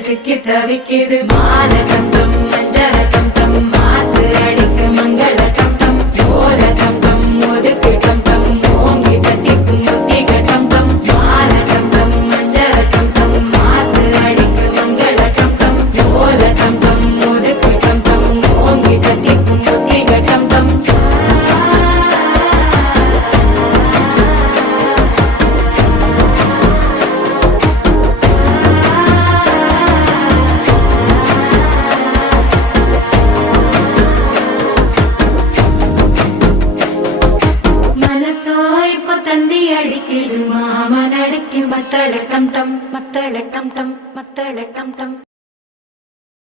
சிக்கி தவிக்குது மால டம்டம் மஞ்சள டம்டம் மாத்து அடிக்கு மங்கள டம்டம் ஓல டம்டம் ஒதுக்கு டம்டம் ஓங்கி தட்டிக்கும் முத்திக டம்டம் மால டம்டம் மஞ்சள டம்டம் மாத்து அடிக்கு மங்கள டம்டம் ஓல டம்டம் ஒதுக்கு டம்டம் ஓங்கி தட்டிக்கும் முத்திக டம்டம் தந்தி அடிக்குது மாமன் அடிக்கு மத்தள டம் டம் மத்தள டம் டம் மத்தள டம் டம்